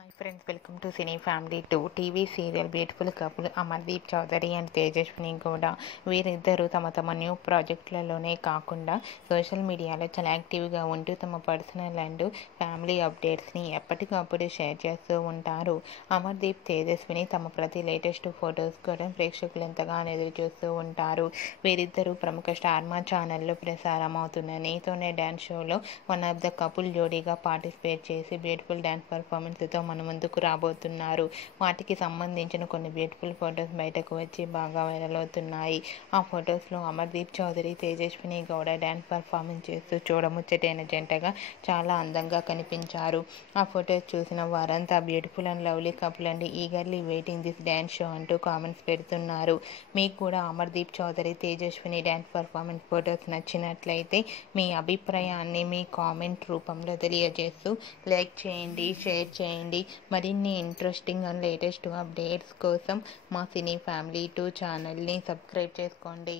Hi friends, welcome to cine family 2 TV serial beautiful couple Amardeep Chowdary and Tejaswini కూడా వీరిద్దరూ తమ new ప్రాజెక్టులలోనే కాకుండా సోషల్ మీడియాలో చాలా యాక్టివ్గా ఉంటూ తమ పర్సనల్ అండ్ ఫ్యామిలీ అప్డేట్స్ని ఎప్పటికప్పుడు షేర్ చేస్తూ ఉంటారు. అమర్దీప్ తేజస్విని తమ ప్రతి లేటెస్ట్ ఫొటోస్ కూడా ప్రేక్షకులు ఎంతగానో ఎదురు చూస్తూ ఉంటారు. వీరిద్దరూ ప్రముఖ స్టార్ మా ఛానల్లో ప్రసారం అవుతున్న నీతోనే డ్యాన్స్ షోలో వన్ ఆఫ్ ద కపుల్ జోడీగా పార్టిసిపేట్ చేసి బ్యూటిఫుల్ డ్యాన్స్ పర్ఫార్మెన్స్తో మన ముందుకు రాబోతున్నారు. వాటికి సంబంధించిన కొన్ని బ్యూటిఫుల్ ఫొటోస్ బయటకు వచ్చి బాగా వైరల్ అవుతున్నాయి. ఆ ఫొటోస్లో అమర్దీప్ చౌదరి, తేజస్విని గౌడ డ్యాన్స్ పర్ఫార్మెన్స్ చేస్తూ చూడముచ్చటైన జంటగా చాలా అందంగా కనిపించారు. ఆ ఫొటోస్ చూసిన వారంతా beautiful and lovely couple and eagerly waiting this dance show అంటూ కామెంట్స్ పెడుతున్నారు. మీకు కూడా Amardeep Chowdary, Tejaswini dance performance photos నచ్చినట్లయితే మీ అభిప్రాయాన్ని మీ కామెంట్ రూపంలో తెలియజేస్తూ లైక్ చేయండి, షేర్ చేయండి. మరిన్ని ఇంట్రెస్టింగ్ అండ్ లేటెస్ట్ అప్డేట్స్ కోసం మా సినీ ఫ్యామిలీ 2 ఛానల్ని సబ్స్క్రైబ్ చేసుకోండి.